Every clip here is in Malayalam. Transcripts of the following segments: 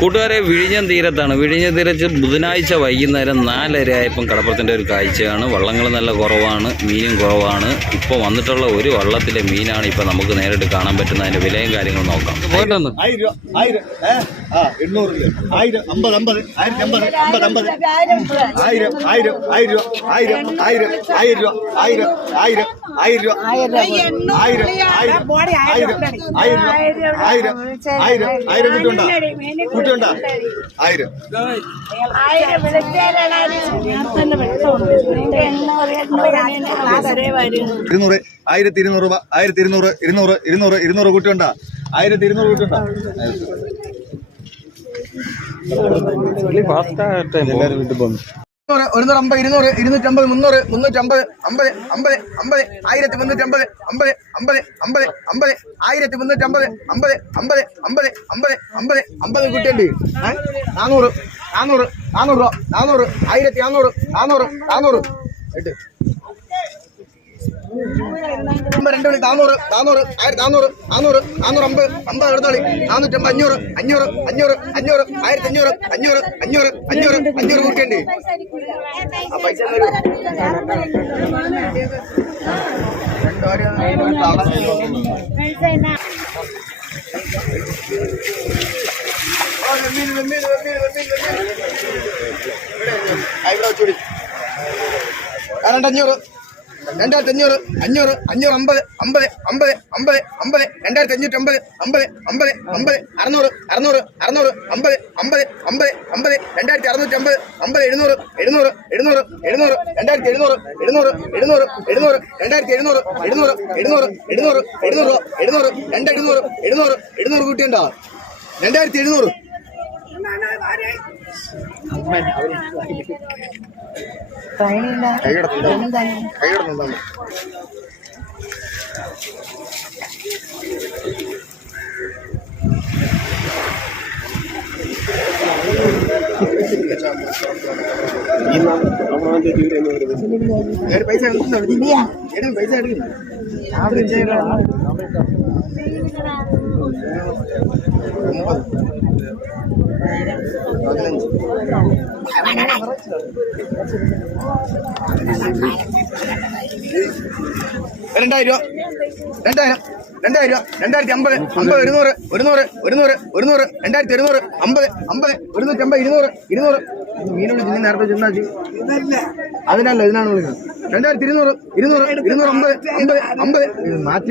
കൂട്ടുകാരെ വിഴിഞ്ഞം തീരത്താണ്. വിഴിഞ്ഞം തീരത്ത് ബുധനാഴ്ച വൈകുന്നേരം നാലര ആയപ്പം കടപ്പുറത്തിന്റെ ഒരു കാഴ്ചയാണ്. വള്ളങ്ങൾ നല്ല കുറവാണ് മീനും കുറവാണ്. ഇപ്പോൾ വന്നിട്ടുള്ള ഒരു വള്ളത്തിലെ മീനാണ് ഇപ്പോൾ നമുക്ക് നേരിട്ട് കാണാൻ പറ്റുന്ന അതിന്റെ വിലയും കാര്യങ്ങളും നോക്കാം. ആ ആയിരം അമ്പത് അമ്പത് ആയിരത്തി അമ്പത് അമ്പത് അമ്പത്. ആയിരം ആയിരം ആയിരം രൂപ ആയിരം ആയിരം ആയിരം രൂപ ആയിരം ആയിരം ആയിരം രൂപ ആയിരം ആയിരം ആയിരം ആയിരം ആയിരം ആയിരം ആയിരം കുട്ടിയുണ്ടോ? കുട്ടിയുണ്ടോ? ആയിരം. ഇരുന്നൂറ് ആയിരത്തി ഇരുന്നൂറ് രൂപ ആയിരത്തി ഇരുന്നൂറ് ഇരുന്നൂറ് ഇരുന്നൂറ് ഇരുന്നൂറ് കുട്ടിയുണ്ടോ? ആയിരത്തി ഇരുന്നൂറ് കുട്ടിയുണ്ടോ? ഒരുന്നൂറ് അമ്പത് ഇരുന്നൂറ് ഇരുന്നൂറ്റമ്പത് മുന്നൂറ് മുന്നൂറ്റമ്പത് അമ്പത് അമ്പത് അമ്പത് ആയിരത്തി മുന്നൂറ്റമ്പത് അമ്പത് അമ്പത് അമ്പത് അമ്പത് ആയിരത്തി മുന്നൂറ്റമ്പത് അമ്പത് അമ്പത് അമ്പത് അമ്പത് അമ്പത് അമ്പത് കുട്ടിയുണ്ട്? നാനൂറ് നാനൂറ് നാനൂറ് രൂപ നാനൂറ് ആയിരത്തി നാനൂറ് നാനൂറ് നാനൂറ്. എട്ട് രണ്ട് വിളി നാന്നൂറ് നാന്നൂറ് ആയിരത്തി നാന്നൂറ് നാന്നൂറ് നാന്നൂറ് അമ്പത് അമ്പത് എടുത്തോളി നാനൂറ്റമ്പത് അഞ്ഞൂറ് അഞ്ഞൂറ് അഞ്ഞൂറ് അഞ്ഞൂറ് ആയിരത്തി അഞ്ഞൂറ് അഞ്ഞൂറ് അഞ്ഞൂറ് അഞ്ഞൂറ് അഞ്ഞൂറ് കുട്ടിയുണ്ട് ആ പൈസ രണ്ടായിരത്തി അഞ്ഞൂറ് അഞ്ഞൂറ് അഞ്ഞൂറ് അമ്പത് അമ്പത് അമ്പത് അമ്പത് അമ്പത് രണ്ടായിരത്തി അഞ്ഞൂറ്റി അമ്പത് അമ്പത് അമ്പത് അമ്പത് അറുന്നൂറ് അറുന്നൂറ് അറുന്നൂറ് അമ്പത് അമ്പത് അമ്പത് അമ്പത് രണ്ടായിരത്തി അറുന്നൂറ്റി അമ്പത് അമ്പത് എഴുന്നൂറ് എഴുന്നൂറ് എഴുന്നൂറ് എഴുന്നൂറ് രണ്ടായിരത്തി എഴുന്നൂറ് എഴുന്നൂറ് എഴുന്നൂറ് എഴുന്നൂറ് രണ്ടായിരത്തി എഴുന്നൂറ് എഴുന്നൂറ് എഴുന്നൂറ് എഴുന്നൂറ് എഴുന്നൂറ് എഴുന്നൂറ് രണ്ട് എഴുന്നൂറ് എഴുന്നൂറ് എഴുന്നൂറ് കൂട്ടിയുണ്ടോ രണ്ടായിരത്തി എഴുന്നൂറ് കൈകിടന്നുണ്ടാവും ഏത് പൈസ പൈസ എടുക്കുന്നു രണ്ടായിരം രൂപ. രണ്ടായിരം. രണ്ടായിരം രൂപ. രണ്ടായിരത്തി അമ്പത്. അമ്പത് ഒരുന്നൂറ്. ഒരുന്നൂറ്. ഒരുന്നൂറ്. ഒരുന്നൂറ്. രണ്ടായിരത്തി ഒരുന്നൂറ്. അമ്പത്. അമ്പത്. ഒരുന്നൂറ്റി അമ്പത്. ഇരുന്നൂറ്. ഇരുന്നൂറ്. മീനോട് ചിന്ന നേരത്തെ ചെന്നാൽ അതിനല്ല ഇതിനാണ് വിളിക്കുന്നത് രണ്ടായിരത്തി ഇരുന്നൂറ് ഇരുന്നൂറ് ഇരുന്നൂറ് അമ്പത് അമ്പത് അമ്പത്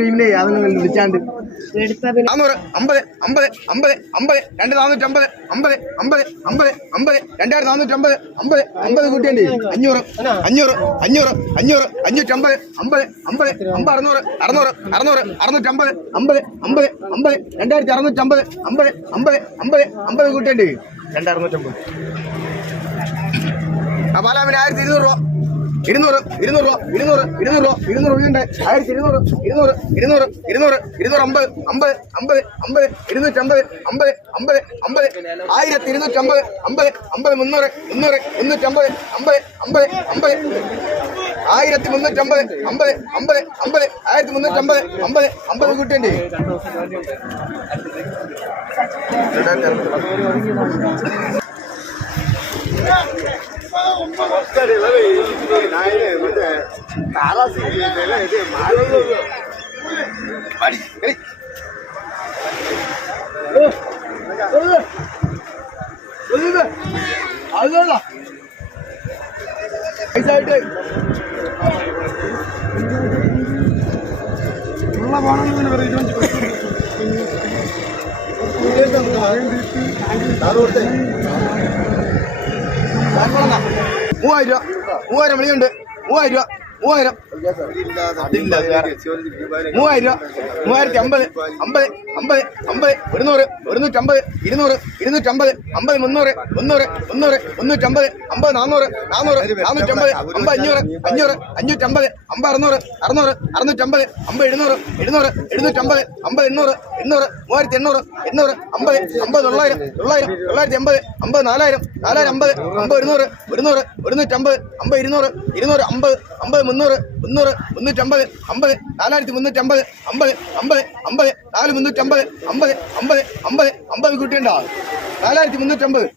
ഇത് യാതൊന്നും വിളിച്ചാണ്ട് നാന്നൂറ് അമ്പത് അമ്പത് അമ്പത് അമ്പത് രണ്ട് നാനൂറ്റമ്പത് അമ്പത് അമ്പത് അമ്പത് അമ്പത് രണ്ടായിരത്തി നാനൂറ്റമ്പത് അമ്പത് അമ്പത് കൂട്ടിയുണ്ട് അഞ്ഞൂറ് അഞ്ഞൂറ് അഞ്ഞൂറ് അഞ്ഞൂറ് അഞ്ഞൂറ്റമ്പത് അമ്പത് അമ്പത് അമ്പത് അറുന്നൂറ് അറുന്നൂറ് അറുന്നൂറ് അറുന്നൂറ്റമ്പത് അമ്പത് അമ്പത് അമ്പത് രണ്ടായിരത്തി അറുന്നൂറ്റമ്പത് അമ്പത് അമ്പത് അമ്പത് അമ്പത് പാലാമിന് ആയിരത്തി ഇരുന്നൂറ് രൂപ. ഇരുന്നൂറ് ഇരുന്നൂറ് രൂപ ഇരുന്നൂറ് ഇരുന്നൂറ് രൂപ ഇരുന്നൂറ് രൂപയുണ്ട് ആയിരത്തി ഇരുന്നൂറ് ഇരുന്നൂറ് ഇരുന്നൂറ് ഇരുന്നൂറ് ഇരുന്നൂറ് അമ്പത് അമ്പത് അമ്പത് അമ്പത് ഇരുന്നൂറ്റമ്പത് അമ്പത് അമ്പത് അമ്പത് ആയിരത്തി ഇരുന്നൂറ്റമ്പത് അമ്പത് അമ്പത് മുന്നൂറ് മുന്നൂറ് മുന്നൂറ്റമ്പത് അമ്പത് അമ്പത് അമ്പത്. ആയിരത്തി മുന്നൂറ്റമ്പത് അമ്പത് അമ്പത് അമ്പത് ആയിരത്തി മുന്നൂറ്റമ്പത് അമ്പത് അമ്പത് அதுதான் வயசாயிட்டு நல்லா போனோம்னு வேற இது வந்து മൂവായിരം രൂപ മൂവായിരം വിളിയുണ്ട് മൂവായിരം രൂപ. മൂവായിരം. മൂവായിരം രൂപ മൂവായിരത്തി അമ്പത് അമ്പത് അമ്പത് അമ്പത് ഒരുന്നൂറ് ഒരുന്നൂറ്റമ്പത് ഇരുന്നൂറ് ഇരുന്നൂറ്റമ്പത് അമ്പത് മുന്നൂറ് മുന്നൂറ് മുന്നൂറ് മുന്നൂറ്റമ്പത് അമ്പത് നാന്നൂറ് നാന്നൂറ് നാന്നൂറ്റമ്പത് അമ്പത് അഞ്ഞൂറ് അഞ്ഞൂറ് അഞ്ഞൂറ്റമ്പത് അമ്പത് അറുന്നൂറ് അറുന്നൂറ് അറുന്നൂറ്റമ്പത് അമ്പത് എഴുന്നൂറ് എഴുന്നൂറ് എഴുന്നൂറ്റമ്പത് അമ്പത് എണ്ണൂറ് എണ്ണൂറ് മൂവായിരത്തി എണ്ണൂറ് എണ്ണൂറ് അമ്പത് അമ്പത് തൊള്ളായിരം തൊള്ളായിരം തൊള്ളായിരത്തി അമ്പത് അമ്പത് നാലായിരം നാലായിരം അമ്പത് അമ്പത് ഒരുന്നൂറ് ഒരുന്നൂറ് ഒരുന്നൂറ്റമ്പത് അമ്പത് ഇരുന്നൂറ് ഇരുന്നൂറ് അമ്പത് അമ്പത് മുന്നൂറ് മുന്നൂറ് മുന്നൂറ്റമ്പത് അമ്പത് നാലായിരത്തി മുന്നൂറ്റമ്പത് അമ്പത് അമ്പത് അമ്പത് നാല് മുന്നൂറ്റമ്പത് അമ്പത് അമ്പത് അമ്പത് അമ്പത് കുട്ടിയുണ്ടോ? നാലായിരത്തി മുന്നൂറ്റമ്പത്.